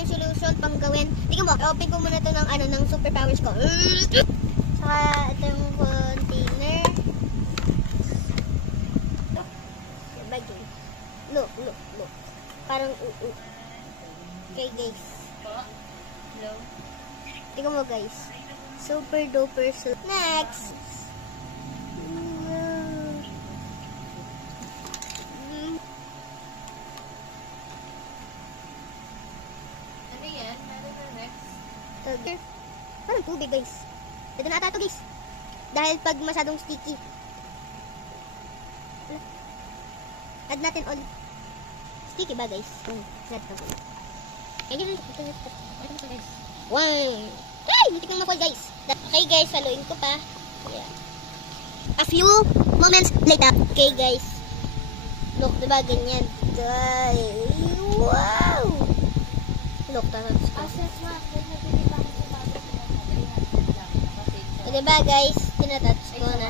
tayong solution pang gawin. Tingnan mo, open ko muna to ng ano, ng superpowers ko. Saka ito yung container. Bagay. Look. Parang Okay guys. Hello? Tingnan mo guys. Super duper next. Ano yan? Meron na next? Parang tubig guys. Ito na ata ito guys. Dahil pag masyadong sticky. Add natin all. Sticky ba guys? Add ito. One. Ay! Hindi ko ma-fall guys. Okay guys, haluin ko pa. Yeah. A few moments later. Okay guys. Look, diba ganyan? Wow! Look, tapos ko. Diba guys, tinatouch ko na.